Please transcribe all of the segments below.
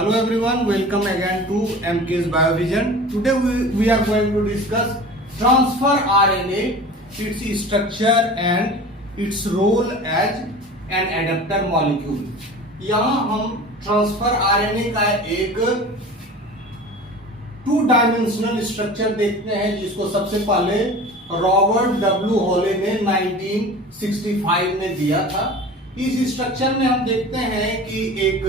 Hello everyone, welcome again to MK's BioVision. Today we are going to discuss transfer RNA, its structure and its role as an adapter molecule. यहाँ हम transfer RNA का एक 2-डायमेंशनल structure देखते हैं, जिसको सबसे पहले रॉबर्ट डब्ल्यू हॉले ने 1965 में दिया था। इस स्ट्रक्चर में हम देखते हैं कि एक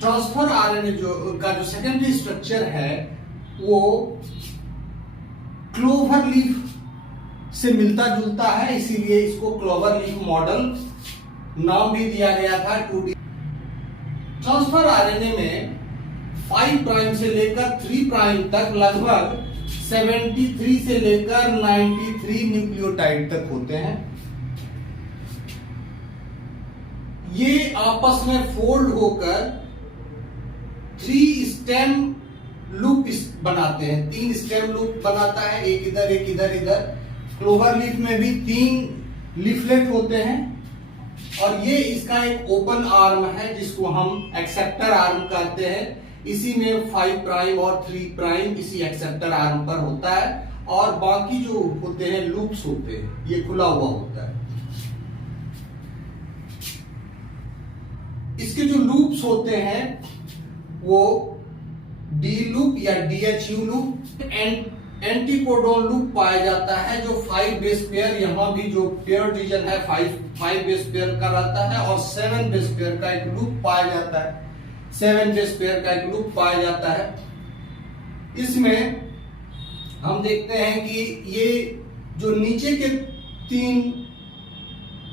ट्रांसफर आरएनए का जो सेकेंडरी स्ट्रक्चर है वो क्लोवर लीफ से मिलता जुलता है, इसीलिए इसको क्लोवर लीफ मॉडल नाम भी दिया गया था। 2D ट्रांसफर आरएनए में 5 प्राइम से लेकर 3 प्राइम तक लगभग 73 से लेकर 93 न्यूक्लियोटाइड तक होते हैं। ये आपस में फोल्ड होकर 3 स्टेम लूप बनाते हैं। 3 स्टेम लूप बनाता है, एक इधर एक इधर इधर। क्लोवर लीफ में भी 3 लीफलेट होते हैं और ये इसका एक ओपन आर्म है जिसको हम एक्सेप्टर आर्म कहते हैं। इसी में 5 प्राइम और 3 प्राइम इसी एक्सेप्टर आर्म पर होता है और बाकी जो होते हैं लूप्स होते हैं, ये खुला हुआ होता है। इसके जो लूप्स होते हैं वो डी लूप या डीएचयू लूप, एंटीकोडोन लूप पाया जाता है जो 5 बेस पेयर, यहां भी जो पेयर रीजन है 5 बेस पेयर का रहता है और 7 बेस पेयर का एक लूप पाया जाता है। 7 बेस पेयर का एक लूप पाया जाता है। इसमें हम देखते हैं कि ये जो नीचे के 3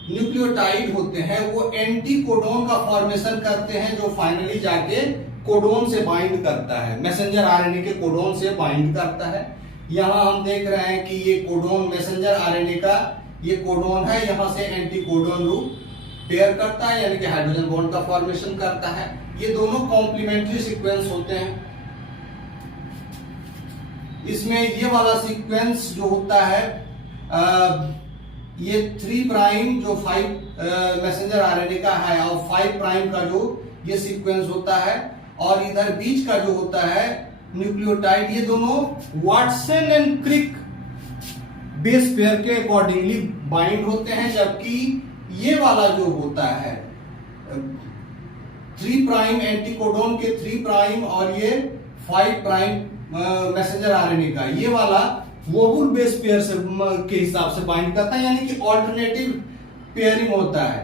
न्यूक्लियोटाइड होते हैं वो एंटीकोडोन का फॉर्मेशन करते हैं, जो फाइनली जाके कोडोन से बाइंड करता है, मैसेंजर आरएनए के कोडोन से बाइंड करता है। यहां हम देख रहे हैं कि ये कोडोन मैसेंजर आरएनए का ये कोडोन है, यहां से एंटीकोडोन लूप पेयर करता है, यानी कि हाइड्रोजन बॉन्ड का फॉर्मेशन करता है। ये दोनों कॉम्प्लीमेंट्री सीक्वेंस होते हैं। इसमें ये वाला सीक्वेंस जो होता है ये 3 प्राइम जो 5 मैसेंजर आरएनए का है और 5 प्राइम का जो ये सीक्वेंस होता है और इधर बीच का जो होता है न्यूक्लियोटाइड, ये दोनों Watson and Crick base pair के अकॉर्डिंगली बाइंड होते हैं, जबकि ये वाला जो होता है 3 प्राइम एंटीकोडोन के 3 प्राइम और ये 5 प्राइम मैसेंजर आरएनए का ये वाला वोबुल बेस पेयर से के हिसाब से बाइंड करता है, यानी कि ऑल्टरनेटिव पेयरिंग होता है।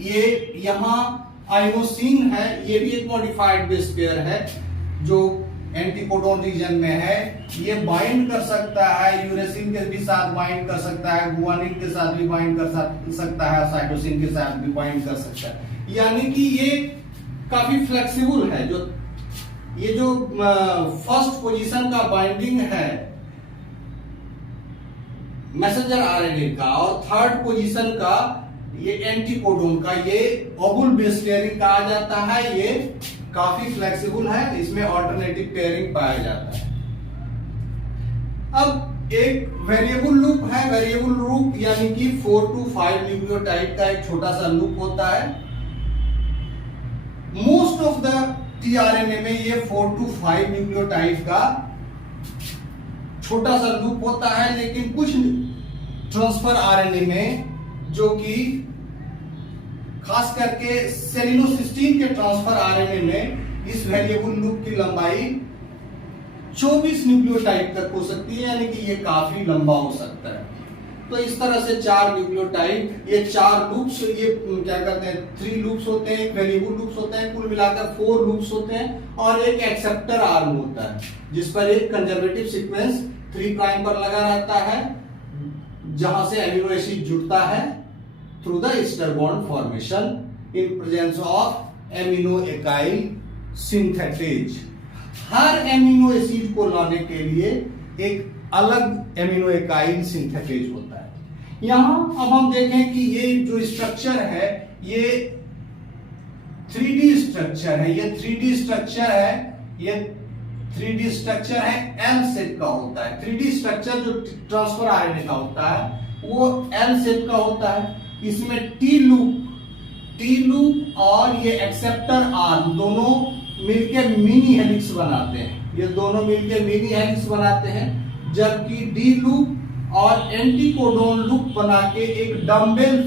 ये यहां आइनोसिन है, ये भी एक मॉडिफाइड बेस पेयर है जो एंटीकोडोन रीजन में है। ये बाइंड कर सकता है, यूरेसिन के भी साथ बाइंड कर सकता है, गुआनिन के साथ भी बाइंड कर सकता है, साइटोसिन के साथ भी बाइंड कर सकता है। यानी कि ये काफी फ्लेक्सिबल है। ये जो फर्स्ट पोजीशन का बाइंडिंग है मैसेंजर आरएनए का और थर्ड पोजीशन का ये एंटीकोडोन का, ये ओबुल बेस पेयरिंग कहा जाता है। ये काफी फ्लेक्सिबल है, इसमें ऑल्टरनेटिव पेयरिंग पाया जाता है। अब एक वेरिएबल लूप है। वेरिएबल लूप यानी कि 4 to 5 न्यूक्लियोटाइड का एक छोटा सा लूप होता है। मोस्ट ऑफ द टीआरएनए में ये 4 to 5 न्यूक्लियोटाइड का छोटा सा लूप होता है, लेकिन कुछ ट्रांसफर आरएनए में जो कि खास करके सेलिनोसिस्टीन के ट्रांसफर आरएनए में इस वेरिएबल लूप की लंबाई 24 न्यूक्लियोटाइड तक हो सकती है, यानी कि ये काफी लंबा हो सकता है। तो इस तरह से 4 न्यूक्लियोटाइड, ये 4 लूप्स, ये क्या करते हैं 3 लूप्स होते हैं, एक वेरिएबल लूप्स होते हैं, कुल मिलाकर 4 लूप्स होते हैं और एक एक्सेप्टर आर्म होता है जिस पर एक कंजर्वेटिव सीक्वेंस 3 प्राइम पर लगा रहता है, जहां से एमिनो एसिड जुड़ता है through the ester bond formation in presence of amino acyl synthetase. हर एमिनो एसिड को लाने के लिए एक अलग एमिनो एकाइल सिंथेटेज होता है। यहां अब हम देखें कि ये जो स्ट्रक्चर है ये 3D स्ट्रक्चर है। ये 3D स्ट्रक्चर है, ये 3D स्ट्रक्चर है, एल शेप का होता है। 3D स्ट्रक्चर जो ट्रांसफर आरएनए का होता है वो एल शेप का होता है। इसमें टी टी लूप और ये एक्सेप्टर आर्म दोनों मिलकर मिनी हेलिक्स बनाते हैं, ये दोनों मिलकर मिनी हेलिक्स बनाते हैं, जबकि डी लूप और एंटीकोडोन लूप बना के एक डम्बेल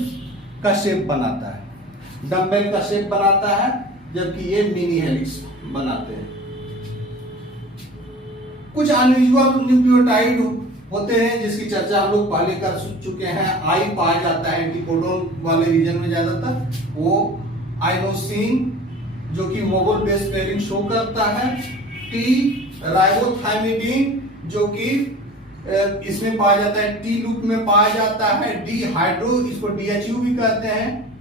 का शेप बनाता है, डम्बेल का शेप बनाता है, जबकि ये मिनी हेलिक्स बनाते हैं। कुछ अनयूजुअल न्यूक्लियोटाइड होते हैं जिसकी चर्चा हम लोग पहले कर चुके हैं। आई पाया जाता है एंटीकोडोन वाले रीजन में ज्यादातर, वो आइनोसिन जो कि मोबाइल बेस पेयरिंग शो करता है, टी राइबोथाइमिडीन जो कि इसमें पाया जाता है, टी लूप में पाया जाता है, डी हाइड्रो इसको डीएचयू भी कहते हैं,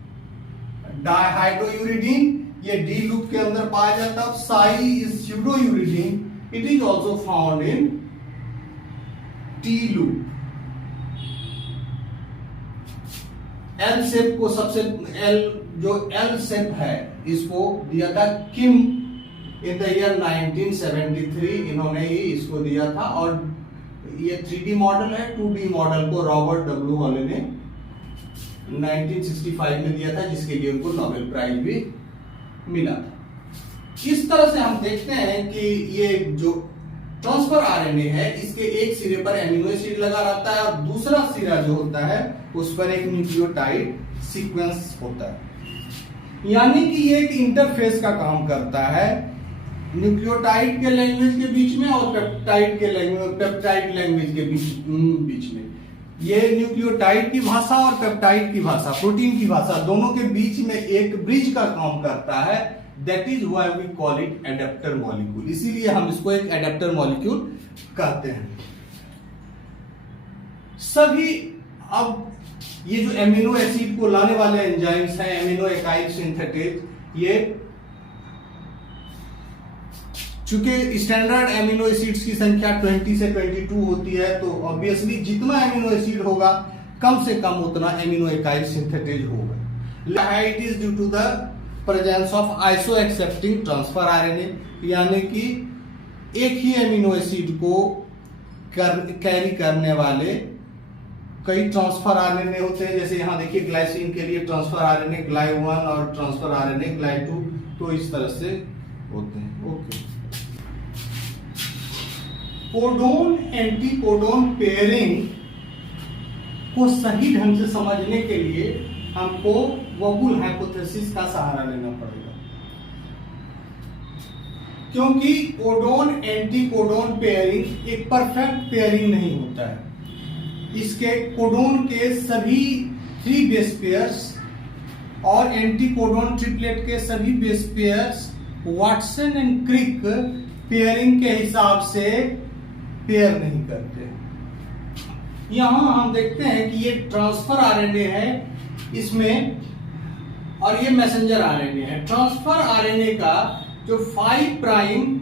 डाइहाइड्रोयूरिडीन ये डी लूप के अंदर पाया जाता है, psi is pseudouridine, it is also found in T loop. L shape को सबसे एल जो एल शेप है इसको दिया था किम इन द ईयर 1973, इन्होंने ही इसको दिया था। और ये 3D मॉडल है, 2D मॉडल को रॉबर्ट डब्ल्यू हॉले ने 1965 में दिया था, जिसके लिए उनको नोबेल प्राइज भी मिला था। इस तरह से हम देखते हैं कि ये जो ट्रांसफर आरएनए है इसके एक सिरे पर एमिनो एसिड लगा रहता है और दूसरा सिरा जो होता है उस पर एक न्यूक्लियोटाइड सीक्वेंस होता है, यानी कि ये एक इंटरफेस का काम करता है न्यूक्लियोटाइड के लैंग्वेज के बीच में और पेप्टाइड लैंग्वेज के बीच में। ये न्यूक्लियोटाइड की भाषा और पेप्टाइड की भाषा, प्रोटीन की भाषा, दोनों के बीच में एक ब्रिज का काम करता है। That is why we call it adapter molecule, इसीलिए हम इसको एक एडेप्टर मॉलिक्यूल कहते हैं। सभी अब ये जो एमिनो एसिड को लाने वाले एंजाइम्स हैं, एमिनो एकाइल सिंथेटेज, ये चूंकि स्टैंडर्ड एमिनो एसिड्स की संख्या 20 से 22 होती है, तो ऑब्वियसली जितना एमिनो एसिड होगा कम से कम उतना एमिनो एकाइल सिंथेटेज होगा। It is due to the presence of iso accepting transfer RNA, यानी कि एक ही एमिनो एसिड को कैरी करने वाले कई ट्रांसफर आरएनए होते हैं। जैसे यहां देखिए ग्लाइसिन के लिए ट्रांसफर आरएनए ग्लाइ 1 और ट्रांसफर आरएनए ग्लाइ 2, तो इस तरह से होते हैं। ओके, कोडोन एंटीकोडोन पेयरिंग को सही ढंग से समझने के लिए हमको वोबुल हाइपोथेसिस का सहारा लेना पड़ेगा, क्योंकि कोडोन एंटीकोडोन पेयरिंग एक परफेक्ट पेयरिंग नहीं होता है। इसके कोडोन के सभी 3 बेस पेयर्स और एंटीकोडोन ट्रिपलेट के सभी base pairs Watson and Crick pairing के हिसाब से पेयर नहीं करते। यहां हम देखते हैं कि ये ट्रांसफर आरएनए है इसमें और ये मैसेंजर आरएनए है। ट्रांसफर आरएनए का जो 5 प्राइम,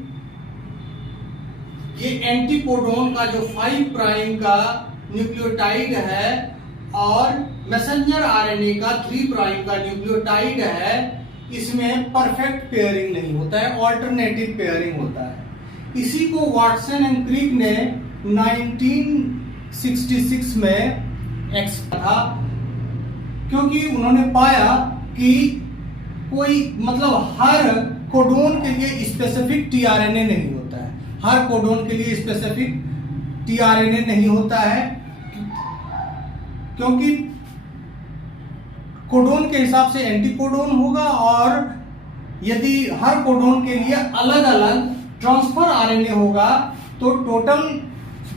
ये एंटीकोडोन का जो 5 प्राइम का न्यूक्लियोटाइड है और मैसेंजर आरएनए का 3 प्राइम का न्यूक्लियोटाइड है, इसमें परफेक्ट पेयरिंग नहीं होता है, ऑल्टरनेटिव पेयरिंग होता है। इसी को वाटसन एंड क्रिक ने 1966 में था, क्योंकि उन्होंने पाया कि कोई मतलब हर कोडोन के लिए स्पेसिफिक टीआरएनए नहीं होता है, हर कोडोन के लिए स्पेसिफिक टीआरएनए नहीं होता है, क्योंकि कोडोन के हिसाब से एंटीकोडोन होगा और यदि हर कोडोन के लिए अलग अलग ट्रांसफर आरएनए होगा तो टोटल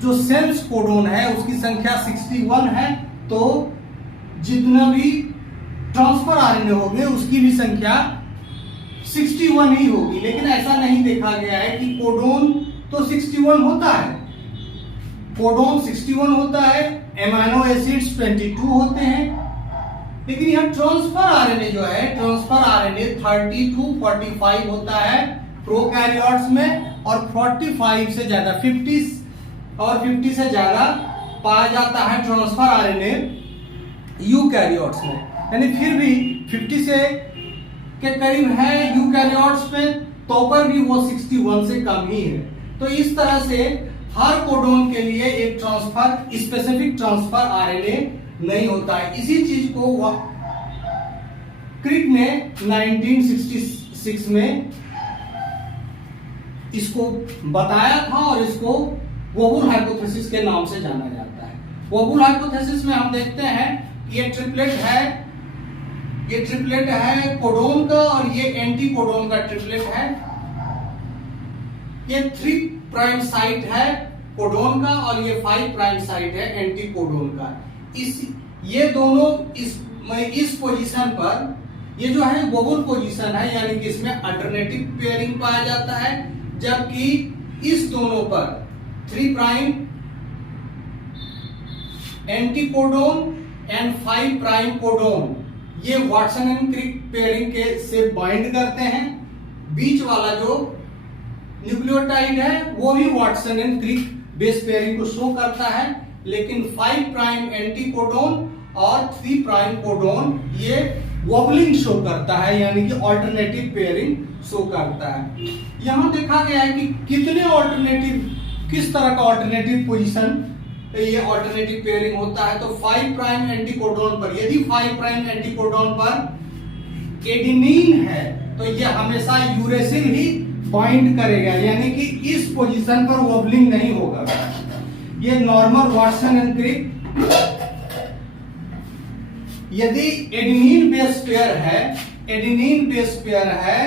जो सेल्स कोडोन है उसकी संख्या 61 है, तो जितना भी ट्रांसफर आरएनए होंगे उसकी भी संख्या 61 ही होगी। लेकिन ऐसा नहीं देखा गया है कि कोडोन तो 61 होता है, कोडोन 61 होता है, एमाइनो एसिड्स 22 होते हैं, लेकिन यहां ट्रांसफर आरएनए जो है, ट्रांसफर आरएनए 30 to 45 होता है प्रोकैरियोट्स में और 45 से ज्यादा 50 से ज्यादा पाया जाता है ट्रांसफर आरएनए यूकैरियोट्स में। यानी फिर भी 50 से के करीब है यूकैरियोट्स में, तो पर भी वो 61 से कम ही है। तो इस तरह से हर कोडोन के लिए एक ट्रांसफर स्पेसिफिक ट्रांसफर आरएनए नहीं होता है। इसी चीज को क्रिक ने 1966 में इसको बताया था और इसको वोबुल हाइपोथेसिस के नाम से जाना जाता है। वोबुल हाइपोथेसिस में हम देखते हैं ये ट्रिपलेट है कोडोन का और ये एंटी कोडोन का ट्रिपलेट है। ये 3 प्राइम साइट है कोडोन का और ये 5 प्राइम साइट है एंटी कोडोन का। ये दोनों इस पोजीशन पर, ये जो है वोबुल पोजीशन है, यानी कि इसमें अल्टरनेटिव पेयरिंग पाया जाता है, जबकि इस दोनों पर 3 prime anti codon and 5 prime codon ये वाटसन एंड क्रिक पेयरिंग के से बाइंड करते हैं। बीच वाला जो न्यूक्लियोटाइड है वो भी Watson and Crick base pairing को शो करता है, लेकिन 5 प्राइम एंटी कोडोन और 3 प्राइम कोडोन ये वॉबलिंग शो करता है, यानी कि अल्टरनेटिव पेयरिंग शो करता है। यहां देखा गया है कि किस तरह का अल्टरनेटिव पोजीशन ये अल्टरनेटिव पेयरिंग होता है। तो 5 प्राइम एंटी कोडोन पर, यदि 5 प्राइम एंटी कोडोन पर एडेनिन है तो ये हमेशा यूरेसिल ही बाइंड करेगा, यानी कि इस पोजीशन पर वॉबलिंग नहीं होगा। ये नॉर्मल वाटसन एंड क्रिक। यदि एडेनिन बेस पेयर है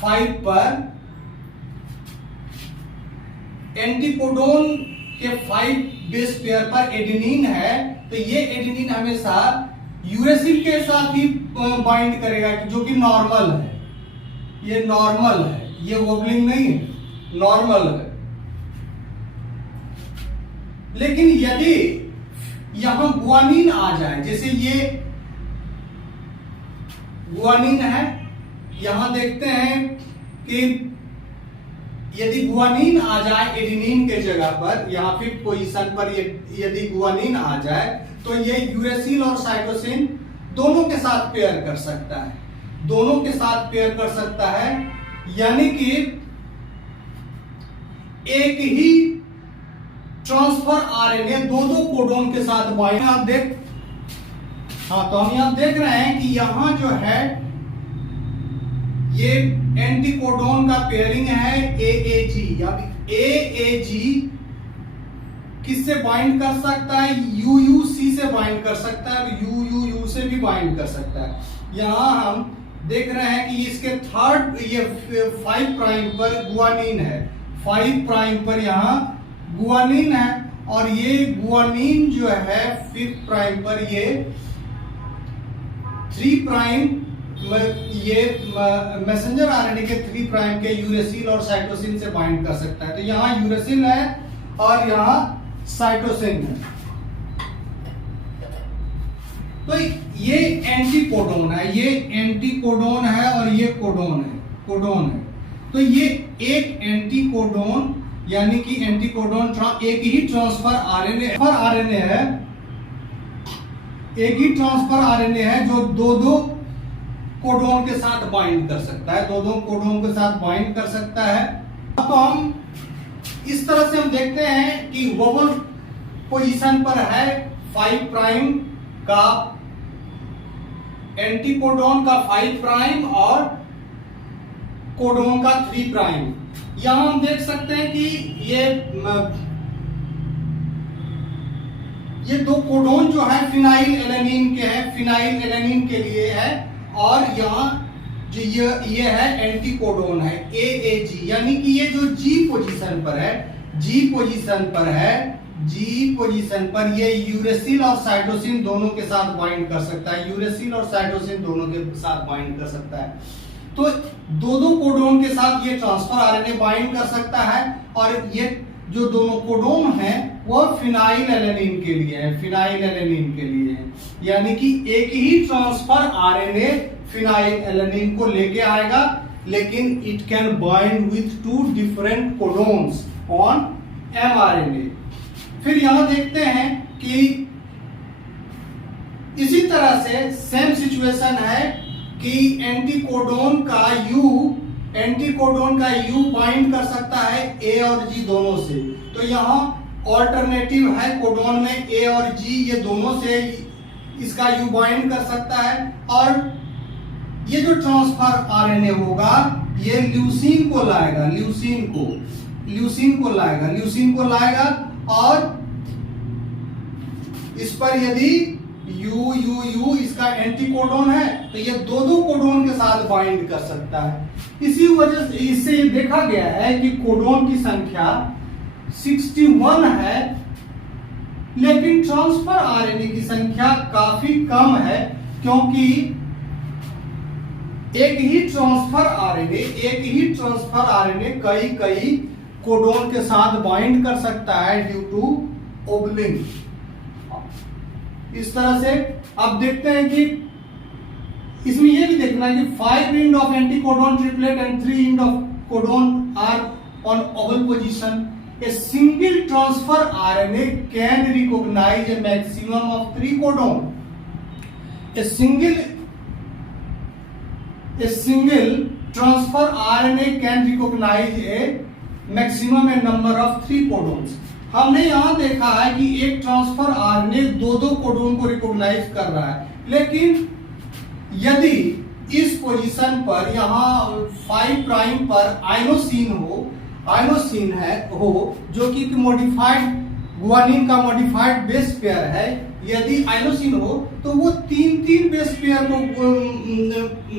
5 पर, एंटीकोडोन के 5 बेस पेयर पर एडेनिन है, तो ये एडेनिन हमेशा यूरेसिल के साथ ही बाइंड करेगा, जो कि नॉर्मल है। ये नॉर्मल है, ये वॉबलिंग नहीं है, नॉर्मल है। लेकिन यदि यहां गुआनिन आ जाए, जैसे ये गुआनिन है, यहां देखते हैं कि यदि गुआनिन आ जाए एडेनिन के जगह पर, यहां 5th पोजीशन पर यदि गुआनिन आ जाए तो ये यूरेसिल और साइटोसिन दोनों के साथ पेयर कर सकता है, यानी कि एक ही ट्रांसफर आरएनए दो कोडोन के साथ बाइंड। तो हम यहां देख रहे हैं कि यहां जो है ये एंटीकोडोन का पेयरिंग है AAG, यानी AAG किससे बाइंड कर सकता है? UUC से बाइंड कर सकता है, UUU से भी बाइंड कर सकता है। यहां हम देख रहे हैं कि इसके थर्ड, ये 5 प्राइम पर गुआनिन है, 5 प्राइम पर यहां गुआनिन है, और ये गुआनिन जो है 5th प्राइम पर ये 3 प्राइम, ये मैसेंजर आरएनए के 3 प्राइम के यूरेसिल और साइटोसिन से बाइंड कर सकता है। तो यहां यूरेसिल है और यहां साइटोसिन है। तो ये एंटीकोडोन है, ये एंटीकोडोन है और ये कोडोन है। तो ये एक एंटीकोडोन, यानी कि एंटीकोडोन एक ही ट्रांसफर आरएनए है, एक ही ट्रांसफर आरएनए है जो दो कोडोन के साथ बाइंड कर सकता है, दो कोडोन के साथ बाइंड कर सकता है। तो हम इस तरह से हम देखते हैं कि वोबल पोजीशन पर है 5 प्राइम का एंटीकोडोन का 5 प्राइम और कोडोन का 3 प्राइम। यहां हम देख सकते हैं कि ये दो कोडोन जो है फिनाइल एलेनिन के हैं, फिनाइल एलेनिन के लिए है, और यहाँ जो ये है एंटीकोडोन है AAG, यानी कि ये जो G पोजीशन पर ये यूरेसिल और साइटोसिन दोनों के साथ बाइंड कर सकता है, तो दो कोडोन के साथ ये ट्रांसफर आरएनए बाइंड कर सकता है, और ये जो दोनों कोडोन हैं वो फिनाइल एलेनिन के लिए है, यानी कि एक ही ट्रांसफर आरएनए फिनाइल एलेनिन को लेके आएगा, लेकिन it can bind with 2 different codons on mRNA। फिर यहां देखते हैं कि इसी तरह से सेम सिचुएशन है कि एंटीकोडोन का U बाइंड कर सकता है A और G दोनों से। तो यहां ऑल्टरनेटिव है कोडोन में A और G, ये दोनों से इसका यू बाइंड कर सकता है, और ये जो ट्रांसफर आरएनए होगा ये ल्यूसीन को लाएगा, ल्यूसीन को लाएगा, और इस पर यदि यू यू यू इसका एंटीकोडोन है तो ये दो कोडोन के साथ बाइंड कर सकता है। इसी वजह से इससे ये देखा गया है कि कोडोन की संख्या 61 है, लेकिन ट्रांसफर आरएनए की संख्या काफी कम है, क्योंकि एक ही ट्रांसफर आरएनए कई कोडोन के साथ बाइंड कर सकता है ड्यू टू ओबलिंग। इस तरह से अब देखते हैं कि इसमें यह भी देखना है कि 5 end of anticodon triplet and 3 end of codon are on oval position. A single transfer RNA can recognize a maximum of 3 codon. A single transfer RNA can recognize a maximum number of 3 codons. हमने यहां देखा है कि एक transfer RNA दो codon को recognise कर रहा है, लेकिन यदि इस पोजीशन पर यहां 5 प्राइम पर आइनोसिन हो जो कि मॉडिफाइड गुआनिन का मॉडिफाइड बेस पेयर है, यदि आइनोसिन हो तो वो तीन बेस पेयर को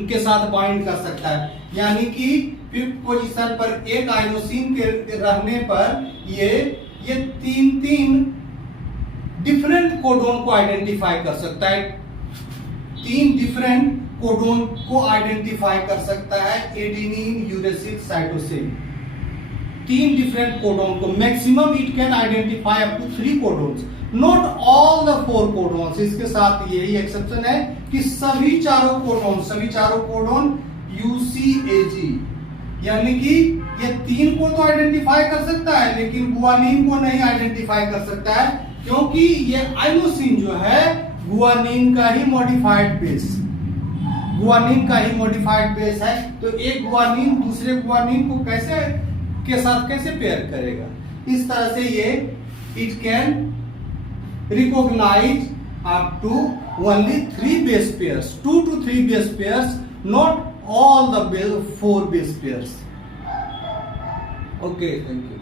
के साथ बाइंड कर सकता है, यानी कि 5th पोजीशन पर एक आइनोसिन के रहने पर ये तीन डिफरेंट कोडोन को आइडेंटिफाई कर सकता है, 3 डिफरेंट कोडोन को आइडेंटिफाई कर सकता है, adenine, uracil, cytosine, 3 different codon को। Maximum it can identify up to 3 codons, not all the 4 codons. इसके साथ यही एक्सेप्शन है कि सभी चारों कोडोन UCAG, यानी कि ये 3 को तो आइडेंटिफाई कर सकता है, लेकिन गुआनिन को नहीं आइडेंटिफाई कर सकता है, क्योंकि ये आइनोसिन जो है गुआनिन का ही मॉडिफाइड बेस है। तो एक गुआनिन दूसरे गुआनिन को के साथ कैसे पेयर करेगा? इस तरह से ये it can recognise up to only 3 base pairs, 2 to 3 base pairs, not all the 4 base pairs. Okay, thank you.